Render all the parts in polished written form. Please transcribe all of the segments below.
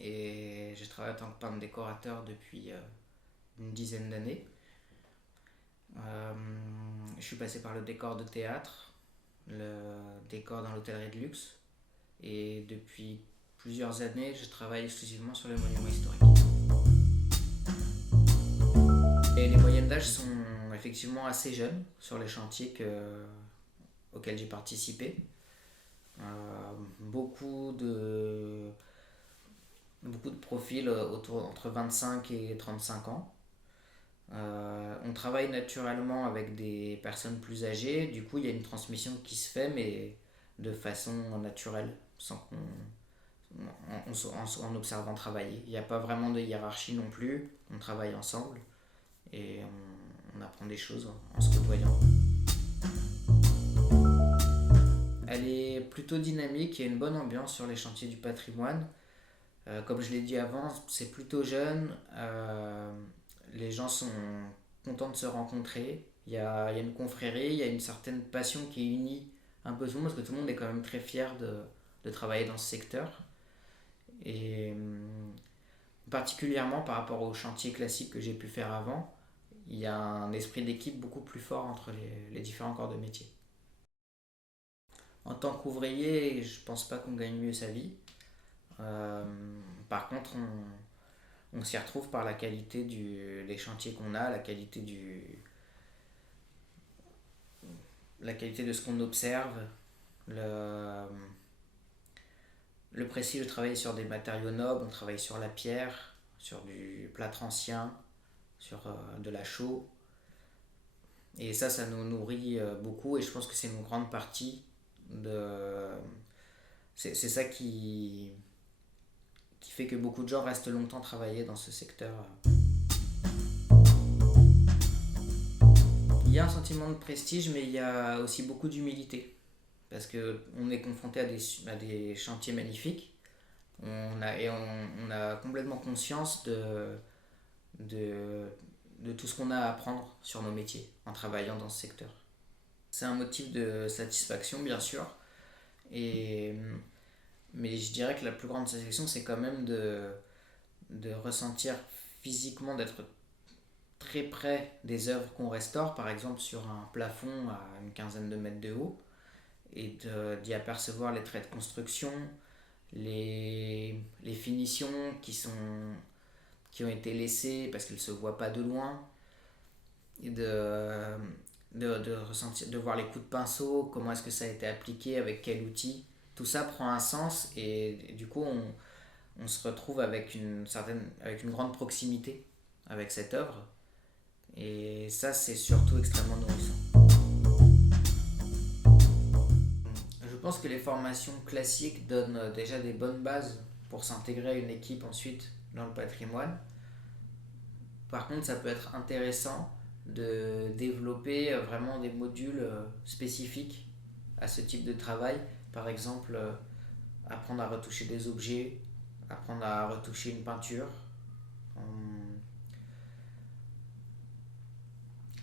et je travaille en tant que peintre décorateur depuis une dizaine d'années. Euh, je suis passé par le décor de théâtre, le décor dans l'hôtellerie de luxe, et depuis plusieurs années, je travaille exclusivement sur les monuments historiques. Et les moyennes d'âge sont effectivement assez jeunes sur les chantiers auxquels j'ai participé. Beaucoup beaucoup de profils entre 25 et 35 ans. On travaille naturellement avec des personnes plus âgées, du coup il y a une transmission qui se fait, mais de façon naturelle, sans en observant travailler. Il n'y a pas vraiment de hiérarchie non plus, on travaille ensemble et on apprend des choses en se côtoyant. Elle est plutôt dynamique, il y a une bonne ambiance sur les chantiers du patrimoine. Comme je l'ai dit avant, c'est plutôt jeune. Les gens sont contents de se rencontrer. Il y a une confrérie, il y a une certaine passion qui unit un peu tout le monde, parce que tout le monde est quand même très fier de travailler dans ce secteur. Et particulièrement par rapport aux chantiers classiques que j'ai pu faire avant, il y a un esprit d'équipe beaucoup plus fort entre les différents corps de métier. En tant qu'ouvrier, je pense pas qu'on gagne mieux sa vie. Euh, Par contre, on s'y retrouve par la qualité des chantiers qu'on a, la qualité de ce qu'on observe, le, le précis de travailler sur des matériaux nobles, on travaille sur la pierre, sur du plâtre ancien, sur de la chaux. Et ça nous nourrit beaucoup et je pense que c'est une grande partie de... C'est ça qui fait que beaucoup de gens restent longtemps travailler dans ce secteur. Il y a un sentiment de prestige, mais il y a aussi beaucoup d'humilité. Parce qu'on est confronté à des chantiers magnifiques. On a complètement conscience de, de tout ce qu'on a à apprendre sur nos métiers en travaillant dans ce secteur. C'est un motif de satisfaction, bien sûr. Et, mais je dirais que la plus grande satisfaction, c'est quand même de ressentir physiquement, d'être très près des œuvres qu'on restaure, par exemple sur un plafond à une quinzaine de mètres de haut, et d'y apercevoir les traits de construction, les finitions qui ont été laissées parce qu'elles ne se voient pas de loin, et de ressentir, de voir les coups de pinceau, comment est-ce que ça a été appliqué, avec quel outil. Tout ça prend un sens et du coup on se retrouve avec une grande proximité avec cette œuvre. Et ça, c'est surtout extrêmement nourrissant. Je pense que les formations classiques donnent déjà des bonnes bases pour s'intégrer à une équipe ensuite dans le patrimoine. Par contre, ça peut être intéressant de développer vraiment des modules spécifiques à ce type de travail. Par exemple, apprendre à retoucher des objets, apprendre à retoucher une peinture. Hum,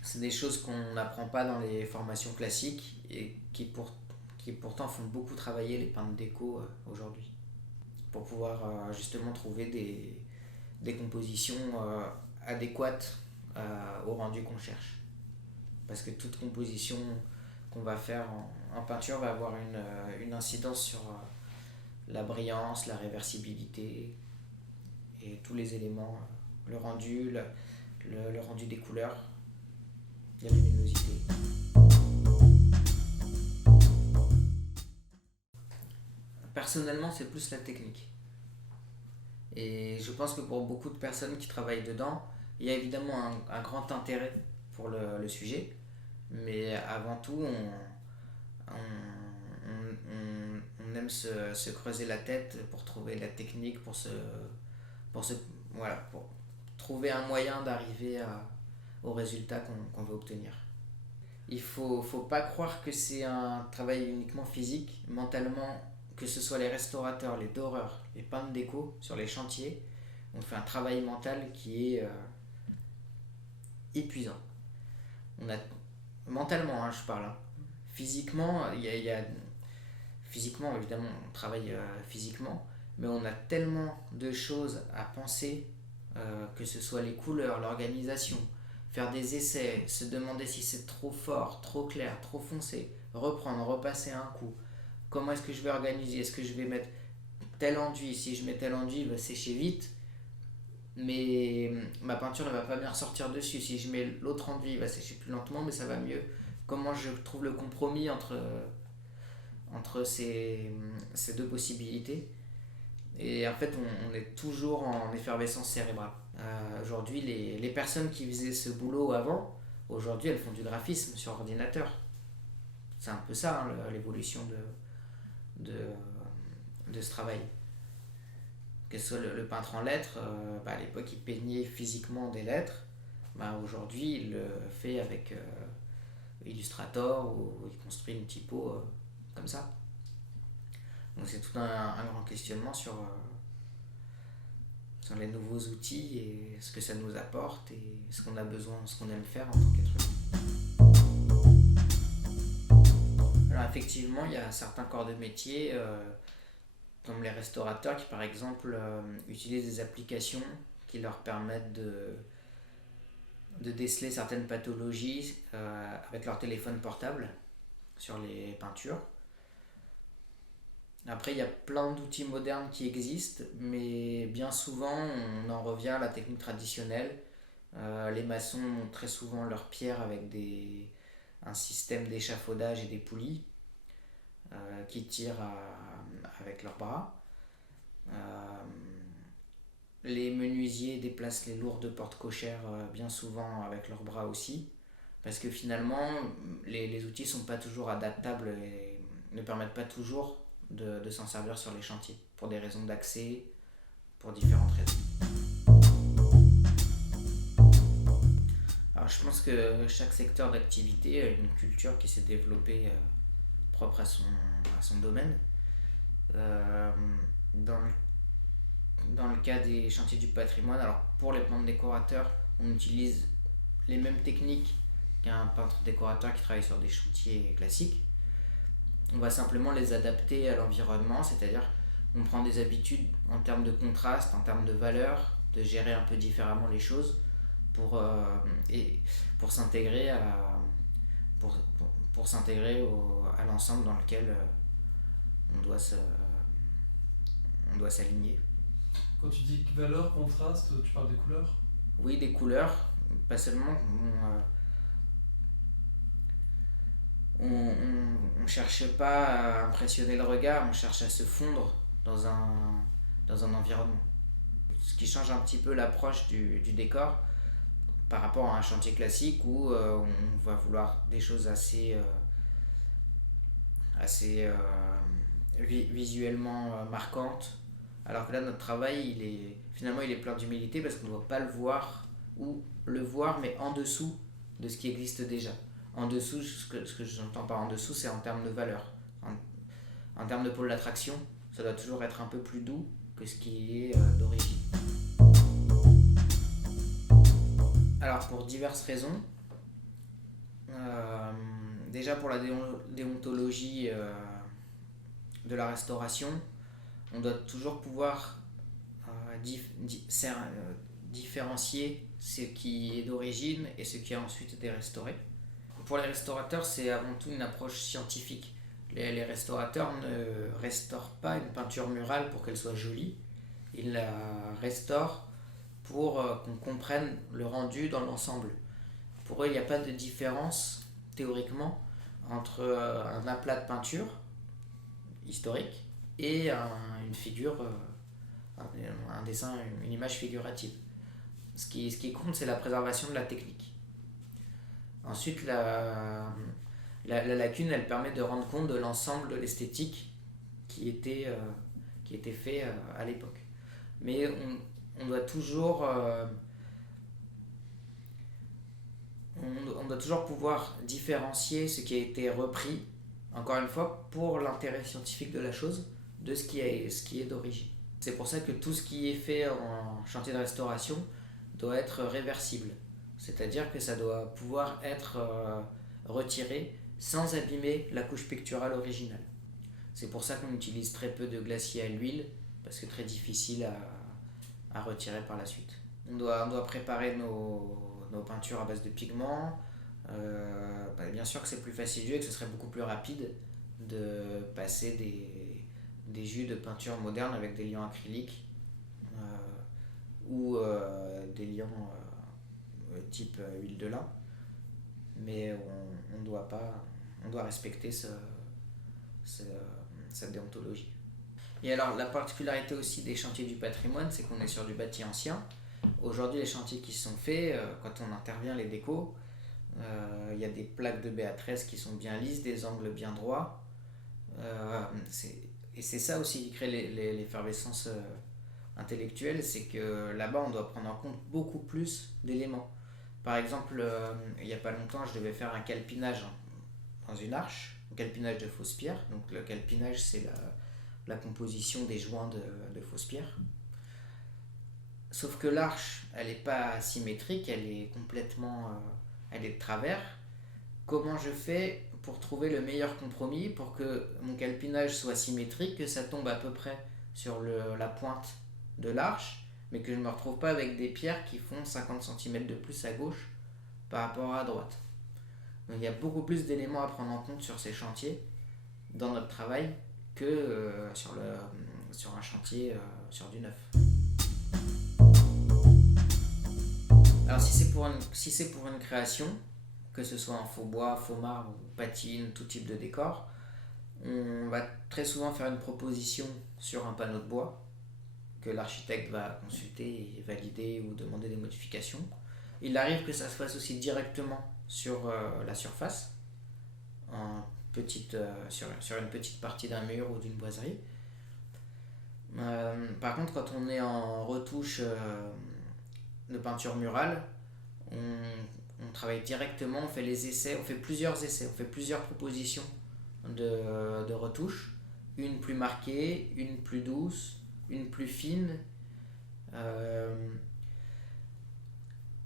C'est des choses qu'on n'apprend pas dans les formations classiques et qui pourtant font beaucoup travailler les peintres déco aujourd'hui pour pouvoir justement trouver des compositions adéquates au rendu qu'on cherche. Parce que toute composition qu'on va faire en peinture va avoir une incidence sur la brillance, la réversibilité et tous les éléments, le rendu, le rendu des couleurs, la luminosité. Personnellement, c'est plus la technique. Et je pense que pour beaucoup de personnes qui travaillent dedans, il y a évidemment un grand intérêt pour le sujet, mais avant tout, on aime se creuser la tête pour trouver la technique, pour, se, voilà, pour trouver un moyen d'arriver au résultat qu'on veut obtenir. Faut pas croire que c'est un travail uniquement physique. Mentalement, que ce soit les restaurateurs, les doreurs, les peintres déco sur les chantiers, on fait un travail mental qui est épuisant. On a, Mentalement, hein, je parle. Hein. Physiquement, physiquement, évidemment, on travaille physiquement, mais on a tellement de choses à penser, que ce soit les couleurs, l'organisation, faire des essais, se demander si c'est trop fort, trop clair, trop foncé, reprendre, repasser un coup. Comment est-ce que je vais organiser? Est-ce que je vais mettre tel enduit? Si je mets tel enduit, il va sécher vite, mais ma peinture ne va pas bien ressortir dessus. Si je mets l'autre enduit, il va sécher plus lentement, mais ça va mieux. Comment je trouve le compromis entre ces deux possibilités? Et en fait, on est toujours en effervescence cérébrale. Aujourd'hui, les personnes qui faisaient ce boulot avant, aujourd'hui, elles font du graphisme sur ordinateur. C'est un peu ça, hein, l'évolution de, de ce travail. Que ce soit le peintre en lettres, à l'époque, il peignait physiquement des lettres. Aujourd'hui, il le fait avec Illustrator ou il construit une typo comme ça. Donc c'est tout un grand questionnement sur les nouveaux outils et ce que ça nous apporte et ce qu'on a besoin, ce qu'on aime faire en tant qu'être humain. Alors effectivement, il y a certains corps de métier, comme les restaurateurs qui par exemple utilisent des applications qui leur permettent de déceler certaines pathologies avec leur téléphone portable sur les peintures. Après, il y a plein d'outils modernes qui existent, mais bien souvent, on en revient à la technique traditionnelle. Les maçons montent très souvent leurs pierres avec un système d'échafaudage et des poulies qui tirent avec leurs bras. Les menuisiers déplacent les lourdes portes cochères bien souvent avec leurs bras aussi, parce que finalement, les outils ne sont pas toujours adaptables et ne permettent pas toujours de s'en servir sur les chantiers, pour des raisons d'accès, pour différentes raisons. Alors je pense que chaque secteur d'activité a une culture qui s'est développée propre à son domaine. Dans le cas des chantiers du patrimoine, alors pour les peintres décorateurs, on utilise les mêmes techniques qu'un peintre décorateur qui travaille sur des chantiers classiques. On va simplement les adapter à l'environnement, c'est-à-dire on prend des habitudes en termes de contraste, en termes de valeur, de gérer un peu différemment les choses pour s'intégrer à l'ensemble dans lequel on doit s'aligner. Quand tu dis valeur, contraste, tu parles des couleurs? Oui, des couleurs, pas seulement. On cherche pas à impressionner le regard, on cherche à se fondre dans un environnement. Ce qui change un petit peu l'approche du décor par rapport à un chantier classique où on va vouloir des choses assez visuellement marquantes. Alors que là, notre travail, il est plein d'humilité parce qu'on ne doit pas le voir ou le voir, mais en dessous de ce qui existe déjà. En dessous, ce que j'entends par en dessous, c'est en termes de valeur. En termes de pôle d'attraction, ça doit toujours être un peu plus doux que ce qui est d'origine. Alors, pour diverses raisons. Déjà, pour la déontologie de la restauration, on doit toujours pouvoir différencier ce qui est d'origine et ce qui a ensuite été restauré. Pour les restaurateurs, c'est avant tout une approche scientifique. Les restaurateurs ne restaurent pas une peinture murale pour qu'elle soit jolie, ils la restaurent pour qu'on comprenne le rendu dans l'ensemble. Pour eux, il n'y a pas de différence, théoriquement, entre un aplat de peinture historique et une figure, un dessin, une image figurative. Ce qui compte, c'est la préservation de la technique. Ensuite, la lacune, elle permet de rendre compte de l'ensemble de l'esthétique qui était fait à l'époque. Mais on doit toujours pouvoir différencier ce qui a été repris, encore une fois, pour l'intérêt scientifique de la chose, de ce qui est d'origine. C'est pour ça que tout ce qui est fait en chantier de restauration doit être réversible. C'est-à-dire que ça doit pouvoir être retiré sans abîmer la couche picturale originale. C'est pour ça qu'on utilise très peu de glacier à l'huile parce que très difficile à retirer par la suite. On doit préparer nos peintures à base de pigments. Bien sûr que c'est plus fastidieux et que ce serait beaucoup plus rapide de passer des jus de peinture moderne avec des liants acryliques ou des liants type huile de lin, mais on doit respecter cette déontologie. Et alors la particularité aussi des chantiers du patrimoine, c'est qu'on est sur du bâti ancien. Aujourd'hui, les chantiers qui sont faits, quand on intervient les décos, il y a des plaques de BA13 qui sont bien lisses, des angles bien droits. Et c'est ça aussi qui crée l'effervescence intellectuelle, c'est que là-bas on doit prendre en compte beaucoup plus d'éléments. Par exemple, il n'y a pas longtemps, je devais faire un calpinage dans une arche, un calpinage de fausse pierre. Donc le calpinage, c'est la composition des joints de fausse pierre. Sauf que l'arche, elle n'est pas symétrique, elle est complètement elle est de travers. Comment je fais pour trouver le meilleur compromis pour que mon calpinage soit symétrique, que ça tombe à peu près sur la pointe de l'arche, mais que je ne me retrouve pas avec des pierres qui font 50 cm de plus à gauche par rapport à droite. Donc il y a beaucoup plus d'éléments à prendre en compte sur ces chantiers dans notre travail que sur un chantier sur du neuf. Alors si c'est pour une création, que ce soit en faux bois, faux marbre, patine, tout type de décor, on va très souvent faire une proposition sur un panneau de bois que l'architecte va consulter et valider ou demander des modifications. Il arrive que ça se fasse aussi directement sur la surface, sur une petite partie d'un mur ou d'une boiserie. Par contre, quand on est en retouche de peinture murale, on travaille directement, on fait les essais, on fait plusieurs essais, on fait plusieurs propositions de retouches, une plus marquée, une plus douce, une plus fine.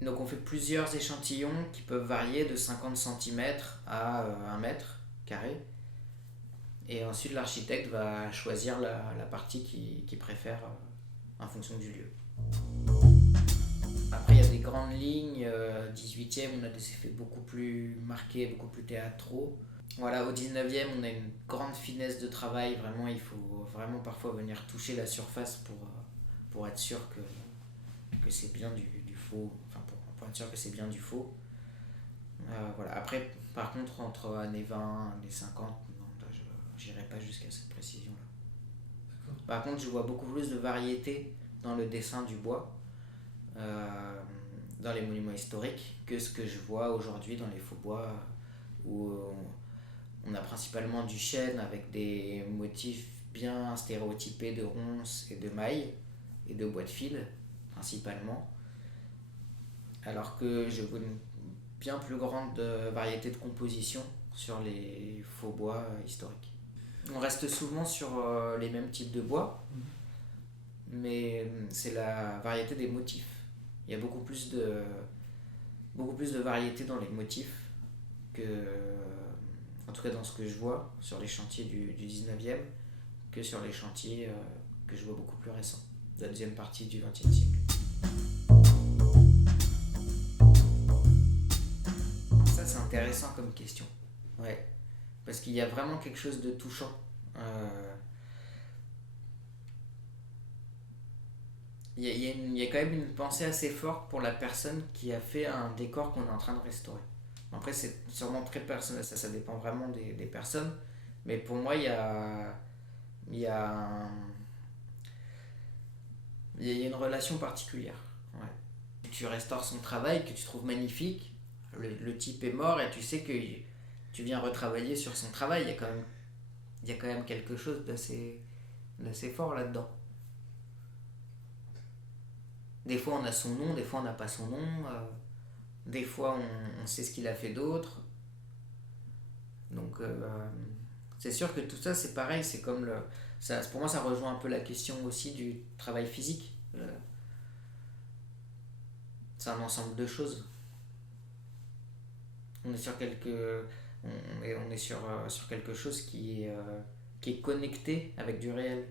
Donc on fait plusieurs échantillons qui peuvent varier de 50 cm à 1 mètre carré. Et ensuite l'architecte va choisir la partie qu'il préfère en fonction du lieu. Après il y a des grandes lignes, 18e on a des effets beaucoup plus marqués, beaucoup plus théâtraux. Voilà, au 19e on a une grande finesse de travail, vraiment il faut vraiment parfois venir toucher la surface pour être sûr que c'est bien du faux, enfin pour être sûr que c'est bien du faux. Voilà. Après par contre entre années 20 années 50, non, là, je n'irai pas jusqu'à cette précision là. Par contre je vois beaucoup plus de variété dans le dessin du bois, dans les monuments historiques, que ce que je vois aujourd'hui dans les faux bois où on a principalement du chêne avec des motifs bien stéréotypés de ronces et de mailles et de bois de fil principalement, alors que je vois une bien plus grande variété de composition sur les faux bois historiques. On reste souvent sur les mêmes types de bois, mais c'est la variété des motifs. Il y a beaucoup plus de variété dans les motifs que, en tout cas dans ce que je vois sur les chantiers du 19e, que sur les chantiers que je vois beaucoup plus récents, de la deuxième partie du XXe siècle. Ça c'est intéressant comme question, ouais, parce qu'il y a vraiment quelque chose de touchant. Il y a quand même une pensée assez forte pour la personne qui a fait un décor qu'on est en train de restaurer. Après c'est sûrement très personnel, ça dépend vraiment des personnes, mais pour moi il y a une relation particulière. Ouais. Tu restaures son travail que tu trouves magnifique, le type est mort et tu sais que tu viens retravailler sur son travail, il y a quand même quelque chose d'assez fort là-dedans. Des fois on a son nom, des fois on n'a pas son nom, des fois on sait ce qu'il a fait d'autre. Donc c'est sûr que tout ça c'est pareil, c'est comme pour moi ça rejoint un peu la question aussi du travail physique. C'est un ensemble de choses. On est sur sur quelque chose qui est connecté avec du réel.